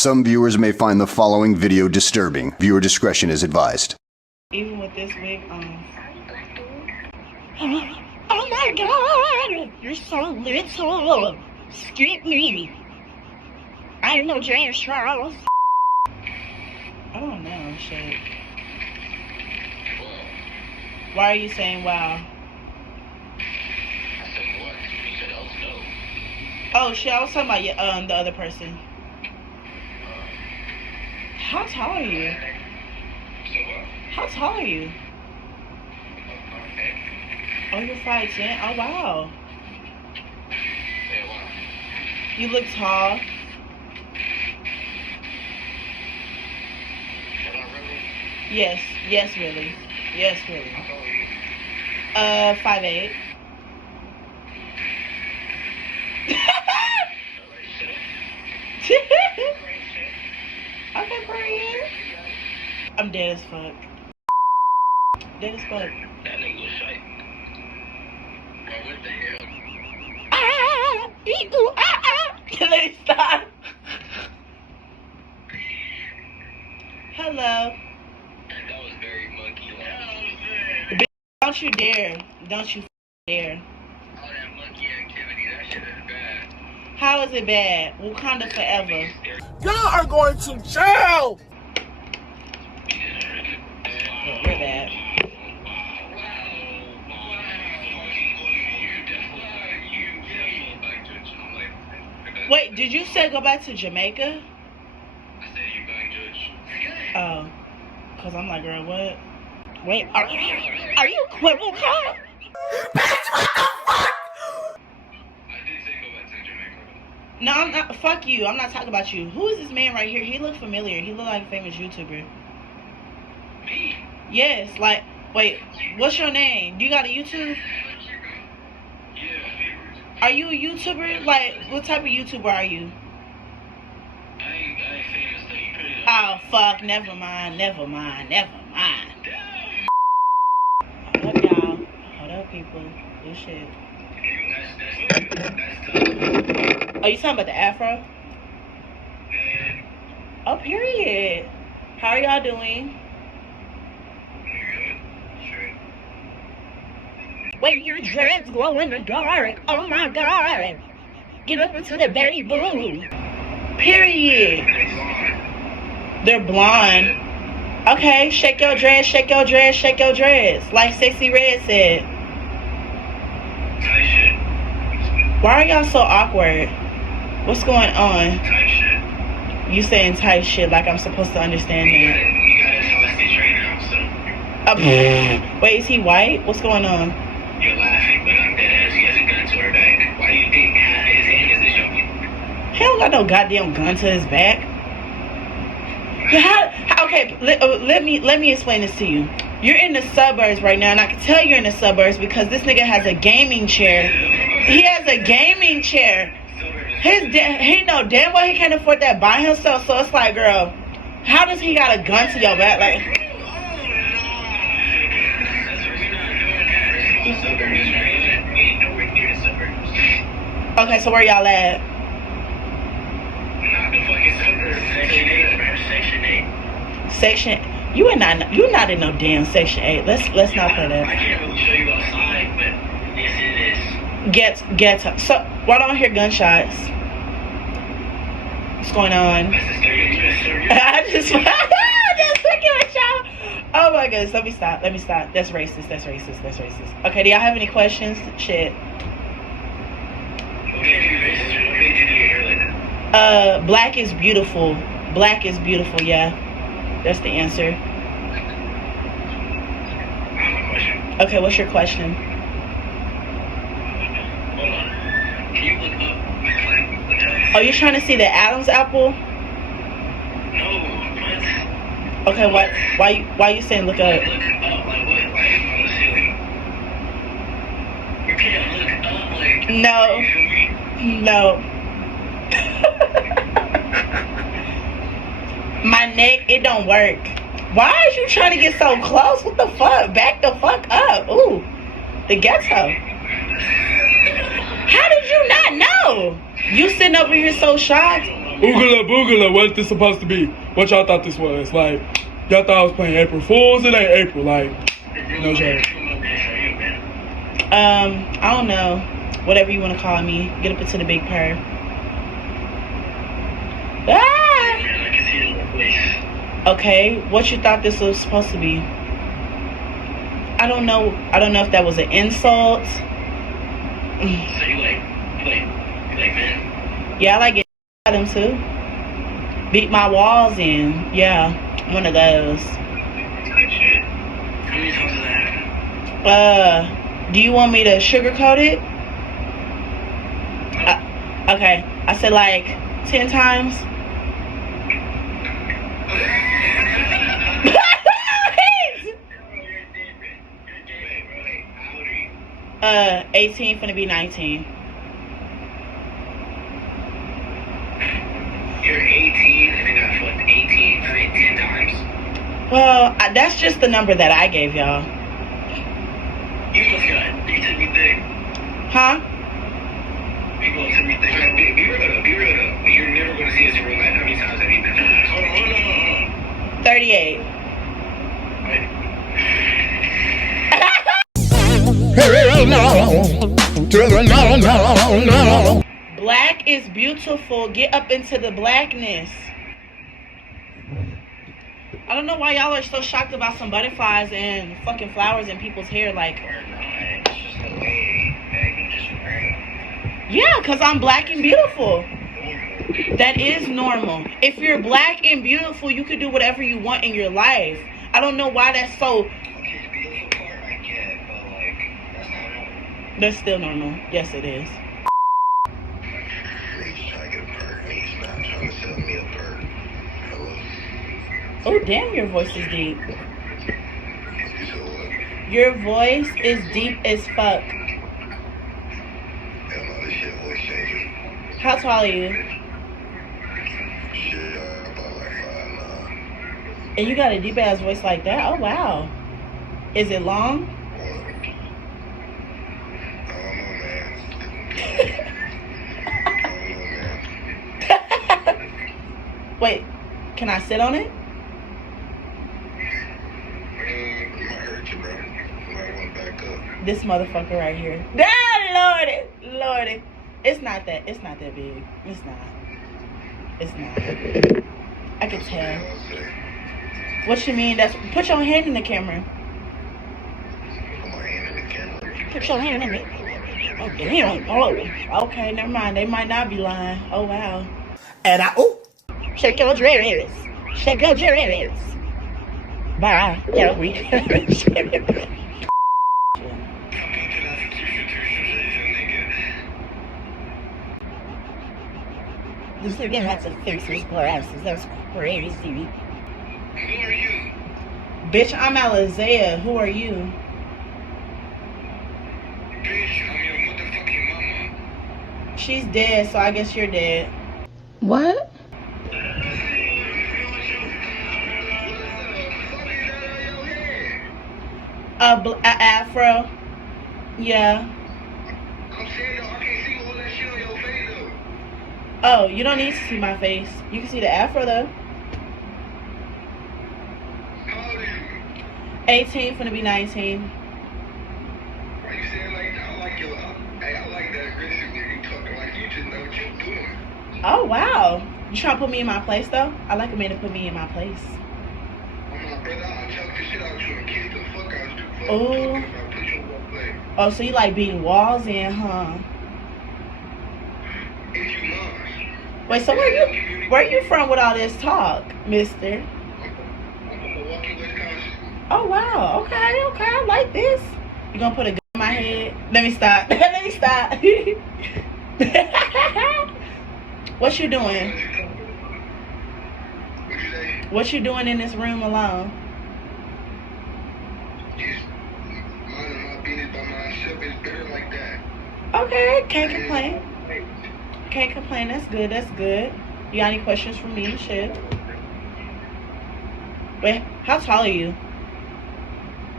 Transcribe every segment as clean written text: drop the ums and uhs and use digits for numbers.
Some viewers may find the following video disturbing. Viewer discretion is advised. Even with this wig on. Oh my god! You're so little! Skip me! I know James Charles. I don't know, shit. Why are you saying wow? I said what? You said oh no. Oh shit, I was talking about the other person. How tall are you? So what? How tall are you? Okay. Oh, you're 5'10"? Oh wow. Say what? You look tall. Am I really? Yes, yes really. Yes really. How tall are you? 5'8". Okay, period. I'm dead as fuck. Dead as fuck. That nigga was shite. Bro, what the hell? Let me stop. Hello. That was very monkey-like. Don't you dare. Don't you dare. All that monkey activity, that shit is bad. How is it bad? Wakanda forever. Y'all are going to jail! We're bad. Wait, did you say go back to Jamaica? I said you bang judge. Oh. Because I'm like, girl, what? Wait, are you Quibblecop? I did say go back to Jamaica. No, I'm not. Fuck you. I'm not talking about you. Who is this man right here? He look familiar. He look like a famous YouTuber. Me? Yes, like, wait, what's your name? Do you got a YouTube? Yeah. Are you a YouTuber? Like, what type of YouTuber are you? I ain't famous though. You pretty. Oh, fuck. Never mind. Never mind. Never mind. Hold up, y'all. Hold up, people. This shit. That's tough. Oh, you talking about the afro? Oh, period. How are y'all doing? Wait, your dreads glow in the dark. Oh my god. Get up into the berry blue. Period. They're blonde. Okay, shake your dreads, shake your dreads, shake your dreads. Like Sexy Red said. Tight shit. Why are y'all so awkward? What's going on? Tight shit. You saying type shit like I'm supposed to understand You that. got us hostage right now, so. Wait, is he white? What's going on? You're laughing, but I'm dead ass. He has a gun to her back. Why do you think his hand is this young? He don't got no goddamn gun to his back. Okay, let me explain this to you. You're in the suburbs right now, and I can tell you're in the suburbs because this nigga has a gaming chair. He has a gaming chair. He know damn well he can't afford that by himself. So it's like, girl, how does he got a gun to your back? Like, okay, so where y'all at? Not the fucking suburbs. Section 8. Section? You're not in no damn Section 8. Let's not play I that. can't really show you outside, but yes it is. Get so why don't I hear gunshots? What's going on? That's a stereotype. I just thinking with y'all. Oh my goodness, let me stop. That's racist. Okay, do y'all have any questions? Shit. What made you racist? What made you do your hair like that? Black is beautiful. Black is beautiful, yeah. That's the answer. I have a question. Okay, what's your question? Hold on. Can you look up? Oh, you're trying to see the Adam's apple? No, what? Okay, why you saying look up? Look up, like what? Like on the ceiling. You can't look up, like. No. You feel me? No. My neck, it don't work. Why is you trying to get so close? What the fuck? Back the fuck up. Ooh. The ghetto. How did you not know? You sitting over here so shocked? Oogala boogala, what's this supposed to be? What y'all thought this was? Like, y'all thought I was playing April Fools? It ain't April, like, no joke. I don't know. Whatever you want to call me. Get up into the big purr. Ah! Okay, what you thought this was supposed to be? I don't know if that was an insult. So you like men? Yeah, I like it. Them too. Beat my walls in. Yeah, one of those. Good shit. How many times does that happen? Do you want me to sugarcoat it? Okay, I said like 10 times. 18, finna be 19. You're 18 and I got fucked 18, 10 times. Well, that's just the number that I gave y'all. You must got, you took me thick. Huh? You gonna took me thick. Like, be real though, be real though. You're never gonna see us in real life. How many times have you been? Hold on. 38. Wait. Black is beautiful. Get up into the blackness. I don't know why y'all are so shocked about some butterflies and fucking flowers in people's hair. Like, We're not. It's just the way that you just wear it. yeah, because I'm black and beautiful. That is normal. If you're black and beautiful, you can do whatever you want in your life. I don't know why that's so. Okay, the beautiful part I get, but like, that's not normal. That's still normal. Yes, it is. Niggas trying to get a bird. Niggas not trying to sell me a bird. Hello? Oh, damn, your voice is deep. You said what? Your voice is deep as fuck. Hell no, this shit voice changing. How tall are you? Shit, about like 5'9". And you got a deep ass voice like that? Oh, wow. Is it long? I don't know, man. Wait, can I sit on it? It might hurt you, bro. You might want to back up. This motherfucker right here. Ah, Lordy. It's not that big. It's not. I can tell. What you mean? Put your hand in the camera. Put my hand in the camera. Put your hand in it. Oh, damn. Oh, okay, never mind. They might not be lying. Oh, wow. And Shake your dreads. Shake your dreads. Bye. Yeah, we. This nigga has a face with 4 ounces. That's crazy. Who are you? Bitch, I'm Alizea. Who are you? Bitch, I'm your motherfucking mama. She's dead, so I guess you're dead. What? A afro. Yeah. I'm saying though, I can't see all that shit on your face though. Oh, you don't need to see my face. You can see the afro though. How old are you? 18, finna be 19. Why you saying like that? I like that aggressive nigga. You talking like you just know what you're doing. Oh, wow. You trying to put me in my place though? I like a man to put me in my place. I'm my brother, I'll choke the shit out you and kiss the fuck out you. Fuck Oh. talking about put you on one play. Oh, so you like beating walls in, huh? If you mind. Wait, so where you from with all this talk, mister? I'm from Milwaukee, Wisconsin. Oh, wow. Okay. I like this. You gonna put a gun in my head? Let me stop. What you doing? What'd you say? What you doing in this room alone? Just minding my business by myself. It's better like that. Okay, can't complain. That's good. You got any questions for me? Shit. Wait, how tall are you?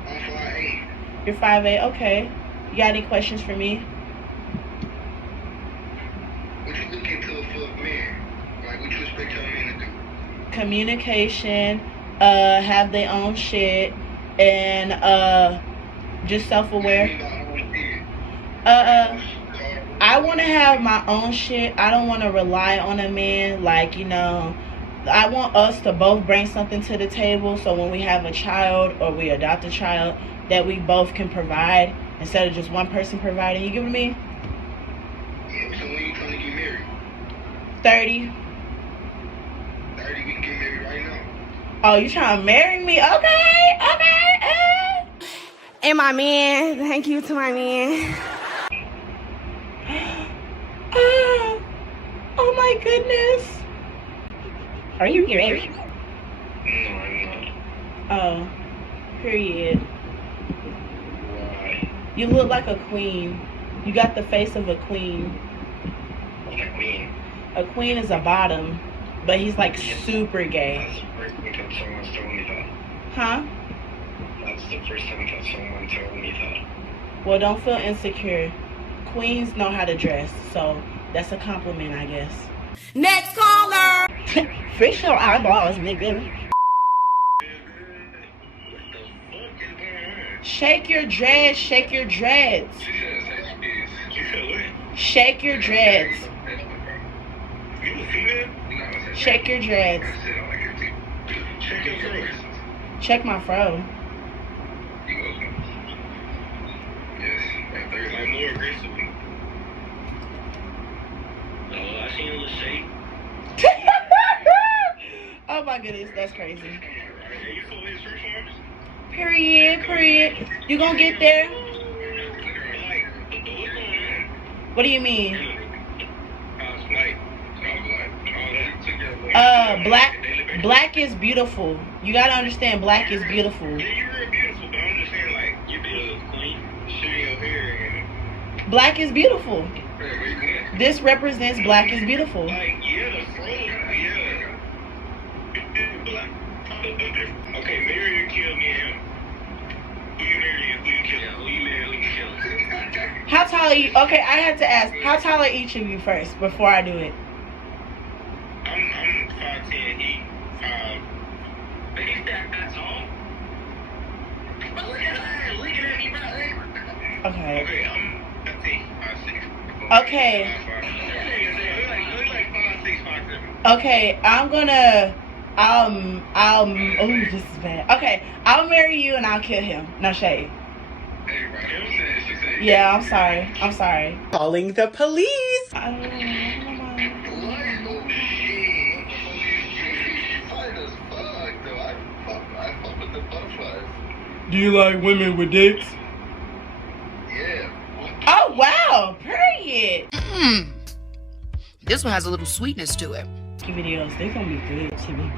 I'm 5'8". You're 5'8". Okay. You got any questions for me? What you looking to for a man? Like, what you expect your man to do? Communication, have their own shit, and just self-aware. I want to have my own shit. I don't want to rely on a man. Like, you know, I want us to both bring something to the table, so when we have a child or we adopt a child, that we both can provide instead of just one person providing. You get what I mean? Yeah, so when you trying to get married? 30. 30, we can get married right now. Oh, you trying to marry me? Okay. And my man, thank you to my man. Oh my goodness. Are you married? No, I'm not. Oh, period. Why? You look like a queen. You got the face of a queen. What's a queen? A queen is a bottom, but he's like super gay. That's the first time that someone's told me that. Huh? That's the first time that someone told me that. Well, don't feel insecure. Queens know how to dress, so that's a compliment, I guess. Next caller. Fish your eyeballs, nigga. What the fuck is going on? Shake your dreads, shake your dreads. She said you said what? Shake your dreads. You a female? No, I said Shake your dreads. I said I like your teeth. Shake your throat. Check my fro. You go. Yes, that third like more aggressively. Oh, I seen you with Shay. Oh my goodness, that's crazy. Hey, you saw his first arms? Period. You gonna get there? Like, what's going on? What do you mean? Black is beautiful. You gotta understand, black is beautiful. Yeah, you're real beautiful, but I'm just saying, like, you're beautiful, queen. Shit in your hair Black is beautiful. and... This represents black is beautiful. Like, yeah, the fro, yeah. Black. Okay, marry or kill me and him. Who you marry and who you kill? Yeah, who you marry and who you kill? How tall are you? Okay, I had to ask. How tall are each of you first before I do it? I'm 5'10", he 5. But he's that tall? But look at that, looking at me, bro. Okay. Okay, I'm 5'6". Okay. Look like 5'6", 5'7". Okay, I'm gonna oh, this is bad. Okay, I'll marry you and I'll kill him. No shade. Hey, bro, she said. Yeah, I'm sorry. Calling the police. I don't know. Do you like women with dicks? Oh wow, period. This one has a little sweetness to it. Videos, they gonna be good to me.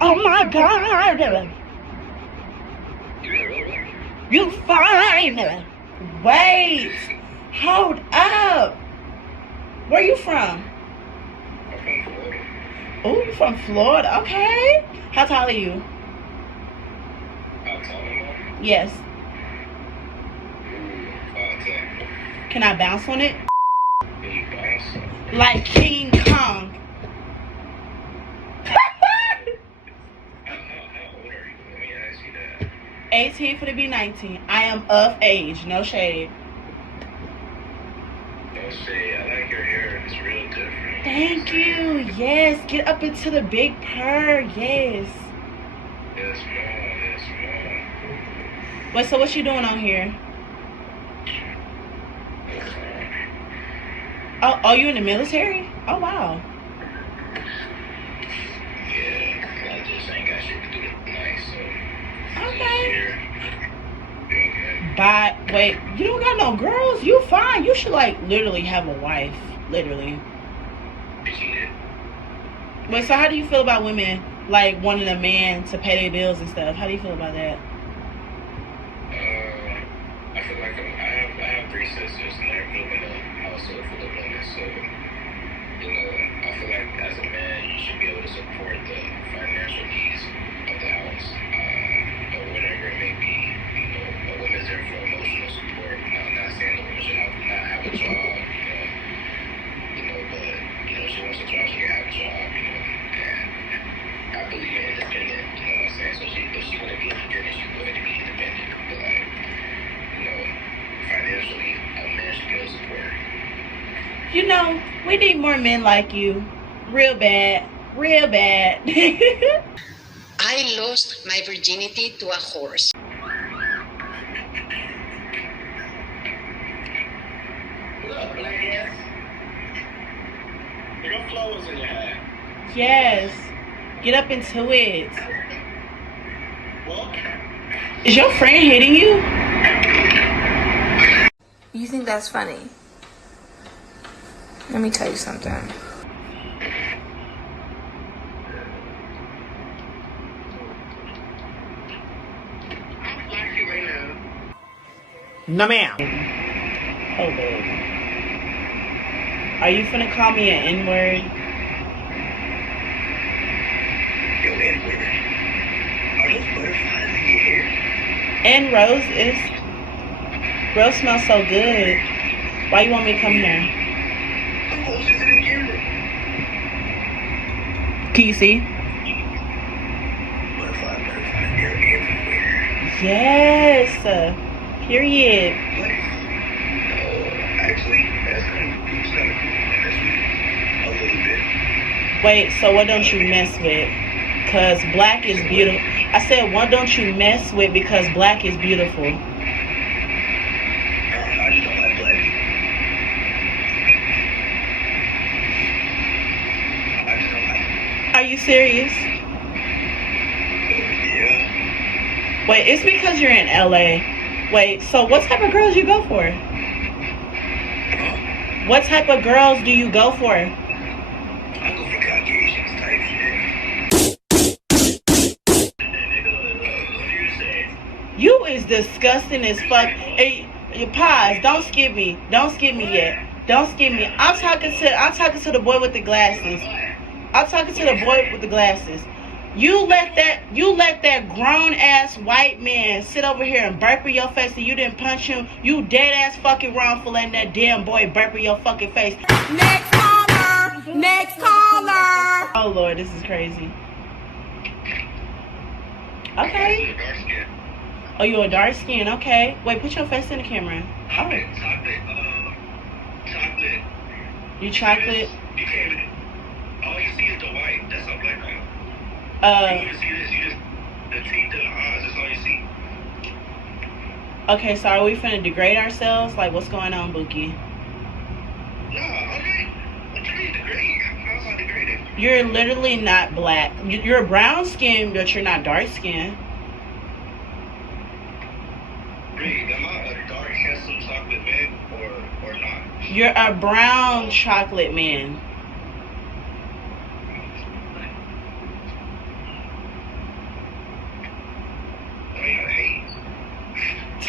Oh my god. You fine. Wait. Hold up. Where you from? Oh, you from Florida? Okay. How tall are you? Yes. Can I bounce on it? Like King Kong. 18 for to be 19. I am of age. No shade. Don't say, I like your hair. It's real different. Thank you. Yes. Get up into the big purr. Yes. Yes, mom. Wait, so what you doing on here? Oh, you in the military? Oh, wow. Yeah, I just ain't got shit to do tonight, so. Okay. Okay. Bye. Wait, you don't got no girls? You fine. You should, like, literally have a wife. Literally. Wait, so how do you feel about women, like, wanting a man to pay their bills and stuff? How do you feel about that? I feel like I have 3 sisters, and they're moving a household full of women, so, you know, I feel like as a man, you should be able to support the financial needs of the house, or whatever it may be. You know, a woman's there for emotional support. Now, I'm not saying the woman should not have a job, but, you know, she Every once in a while, she can have a job, you know. And I believe in independent, you know what I'm saying? So if she want to be independent, she's going to be independent. But like, you know, financially, a man should be able to support her. You know, we need more men like you. Real bad. Real bad. I lost my virginity to a horse. What up, black ass? Your flowers in your hair. Yes. Get up into it. Well, Is your friend hitting you? You think that's funny? Let me tell you something. I'm flashy right now. No, ma'am. Oh, babe. Are you finna call me an N-word? Yo, N-word. Are those butterflies in your hair? And Rose is... Rose smells so good. Why you want me to come here? I'm closer to the camera. Can you see? Butterfly, they're everywhere. Yes. Period. What? No, actually, that's kind of cool. It's kind of cool. That's a little bit. Wait, so what don't you mess with? Because black is beautiful. I said, what don't you mess with because black is beautiful? I just don't like black people. I just don't like them. Are you serious? Yeah. Wait, it's because you're in LA. Wait, so what type of girls you go for? What type of girls do you go for? I go for Caucasians type shit. You is disgusting as fuck. Hey, pause. Don't skip me. Don't skip me yet. Don't skip me. I'm talking to the boy with the glasses. I'm talking to the boy with the glasses. You let that grown ass white man sit over here and burp in your face and you didn't punch him. You dead ass fucking wrong for letting that damn boy burp in your fucking face. Next caller. Next caller. Oh Lord, this is crazy. Okay. Dark skin. Oh, you a dark skin? Okay. Wait, put your face in the camera. Chocolate. You chocolate? You can't. All you see is the white. That's a black man. You don't even see this. You just the teeth and the eyes. That's all you see. Okay, so are we finna degrade ourselves? Like, what's going on, Buki? No, okay. What you mean degrade? How's I degraded? You're literally not black. You're brown skin, but you're not dark skin. Reed, am I a dark, handsome chocolate man or not? You're a brown chocolate man. I mean, I hate. I'm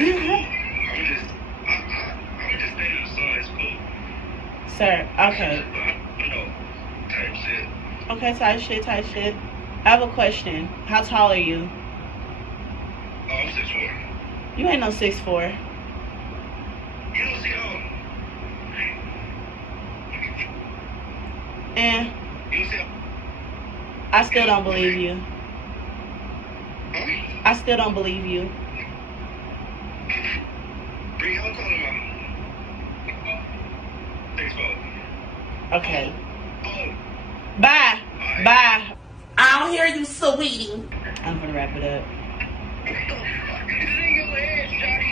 just staying in the sun. It's cool. Sir, okay. But you know, type shit. Okay, type shit. I have a question. How tall are you? Oh, I'm 6'4". You ain't no 6'4". You don't see how. Eh, You don't see how. I still don't believe you. Huh? I still don't believe you. Reed, how tall am I? 6'4". Okay. Oh. Bye. Bye. I don't hear you, sweetie. I'm gonna wrap it up. What the fuck? This is in your head, Johnny.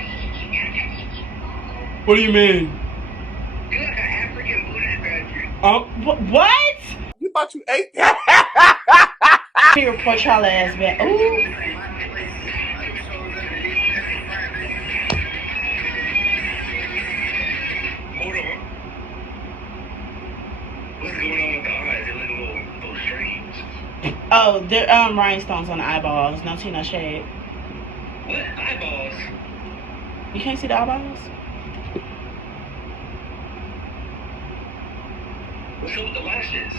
What do you mean? You're like an African Buddhist bastard. What? You thought you ate that? Let me report y'all ass back. Ooh. Hold on. What's going on with the eyes? They look a little strange. Oh, there rhinestones on the eyeballs. No tea, no shade. What? Eyeballs? You can't see the eyeballs? What's up with the lashes?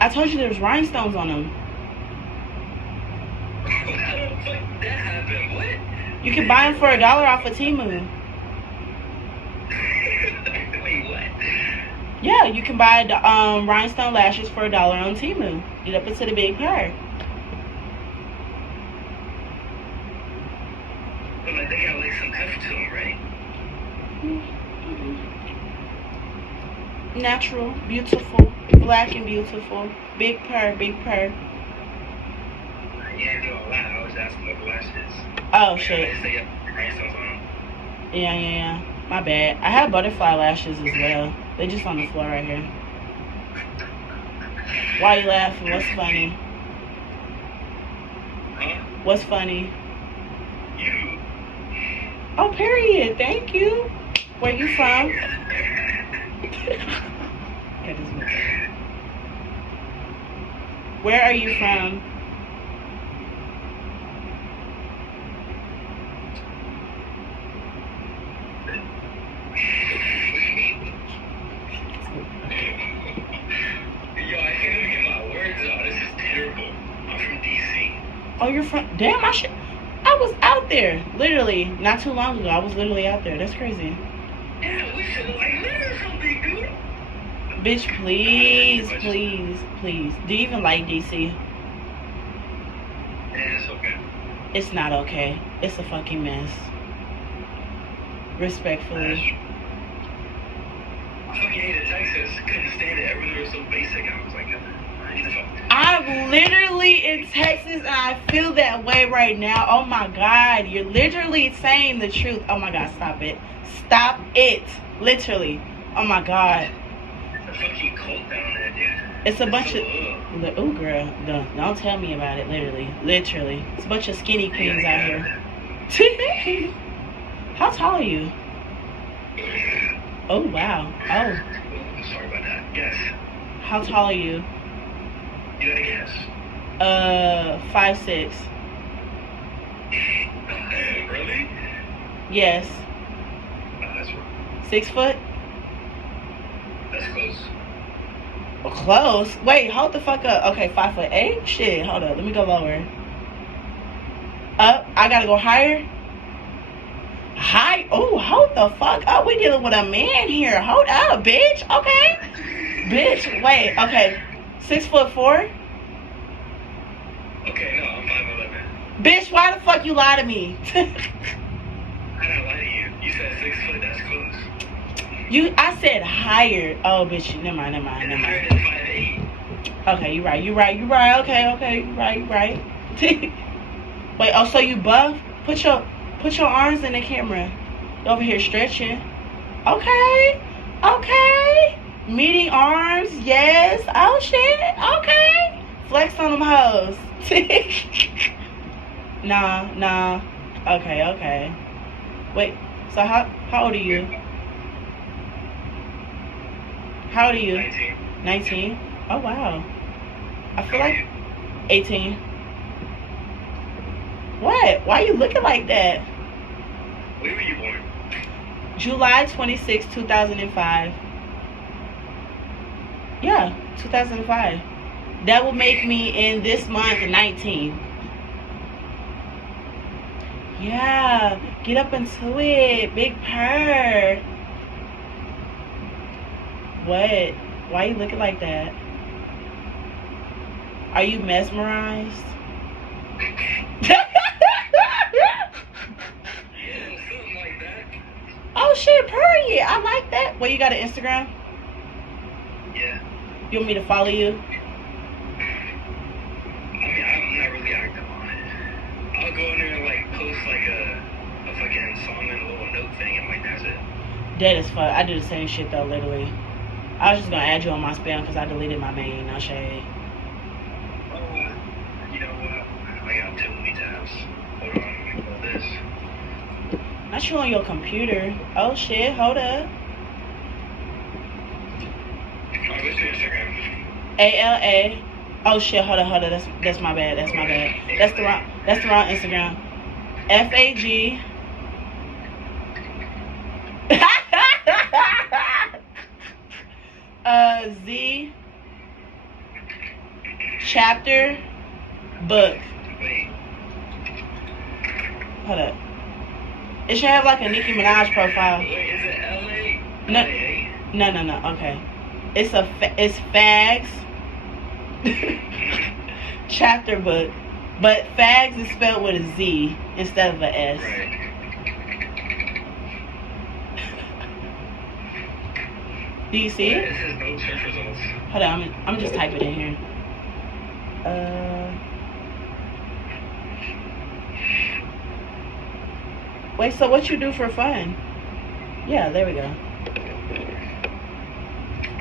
I told you there was rhinestones on them. How the fuck that happened? What? You can buy them for $1 off of Temu. Wait, what? Yeah, you can buy the rhinestone lashes for $1 on Temu. Get up into the big pair. But like, they got like some heft to them, right? Natural, beautiful, black and beautiful. Big purr, big purr. You ain't doing a lot. I was asking what the lashes. Oh, shit. They say rhinestones on them. Yeah. My bad. I have butterfly lashes as well. They just on the floor right here. Why you laughing? What's funny? Huh? What's funny? You. Oh, period. Thank you. Where you from? That is weird. Where are you from? Yo, I can't even get my words out. This is terrible. I'm from DC. Oh, you're from... Damn, I was out there. Literally. Not too long ago. I was literally out there. That's crazy. Yeah, we should like live or something, dude. Bitch, please. Do you even like DC? Yeah, it's okay. It's not okay. It's a fucking mess. Respectfully. I fucking hated Texas. Couldn't stand it. Everything was so basic. I was like, I'm literally in Texas and I feel that way right now. Oh my God. You're literally saying the truth. Oh my God. Stop it. Stop it. Literally. Oh my God. it's a fucking cult down there, dude. It's a bunch so, of... Oh, girl. Don't tell me about it. Literally. It's a bunch of skinny queens out here. How tall are you? Oh, wow. Oh. Sorry about that. Guess. How tall are you? You gotta guess. 5'6". Really? Yes. That's wrong. 6 foot? That's close. Oh, close. Wait, hold the fuck up. Okay, 5'8". Shit, hold up. Let me go lower. Up. I gotta go higher. High. Oh, hold the fuck up. We dealing with a man here. Hold up, bitch. Okay. Bitch. Wait. Okay. 6'4". Okay, no, I'm 5'11". Bitch, why the fuck you lie to me? I didn't lie to you. You said 6 foot. That's close. I said higher. Oh, bitch. Never mind. It's higher than 5'8". Okay, you right. Okay, you right. Wait, oh, so you buff? Put your arms in the camera. You over here stretching. Okay. Meeting arms, yes. Oh shit. Okay. Flex on them hoes. Nah. Okay. Wait, so how old are you? How old are you? 19? Oh wow. I feel like 18. What? Why are you looking like that? When were you born? July 26, 2005. Yeah, 2005. That will make me in this month 19. Yeah, get up into it. Big purr. What? Why are you looking like that? Are you mesmerized? Something like that. Oh shit, period. I like that. Well, you got an Instagram? Yeah. You want me to follow you? I mean, I'm not really active on it. I'll go in there and like post like a fucking song and a little note thing and like that's it. That is fun. I do the same shit though, literally. I was just gonna add you on my spam because I deleted my main. No shade. Oh, you know what? I got too many tabs. Hold on, let me go this. Not you on your computer. Oh shit, hold up. What's your Instagram? ALA. Oh shit, hold up. That's my bad. That's the wrong Instagram. FAG. Z chapter book. Wait. Hold up. It should have like a Nicki Minaj profile. Wait, is it LA? No. LA? No. Okay. It's fags. Chapter book. But fags is spelled with a Z instead of a S. Right. Do you see it? It says no search results. Hold on, I'm just typing in here. Wait, so what you do for fun? Yeah, there we go.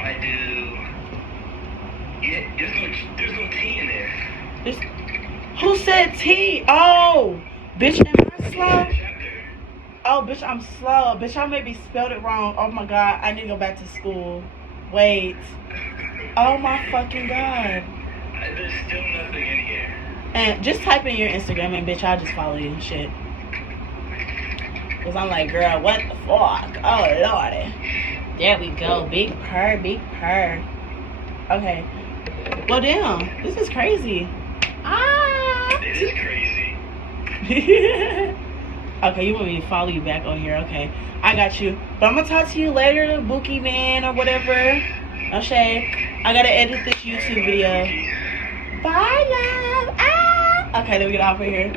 I do. Yeah, there's no T in there. Who said T? Oh, bitch, am I slow? Chapter. Oh, bitch, I'm slow. Bitch, I maybe spelled it wrong. Oh my god, I need to go back to school. Wait. Oh my fucking god. There's still nothing in here. And just type in your Instagram and bitch, I'll just follow you and shit. Cause I'm like, girl, what the fuck? Oh lordy. There we go. Big purr, big purr. Okay. Well damn, this is crazy. Ah. It is crazy. Okay, you want me to follow you back on here? Okay, I got you. But I'm gonna talk to you later, Bookie Man or whatever. Okay, I gotta edit this YouTube video. Bye, love. Ah. Okay, let me get off of here.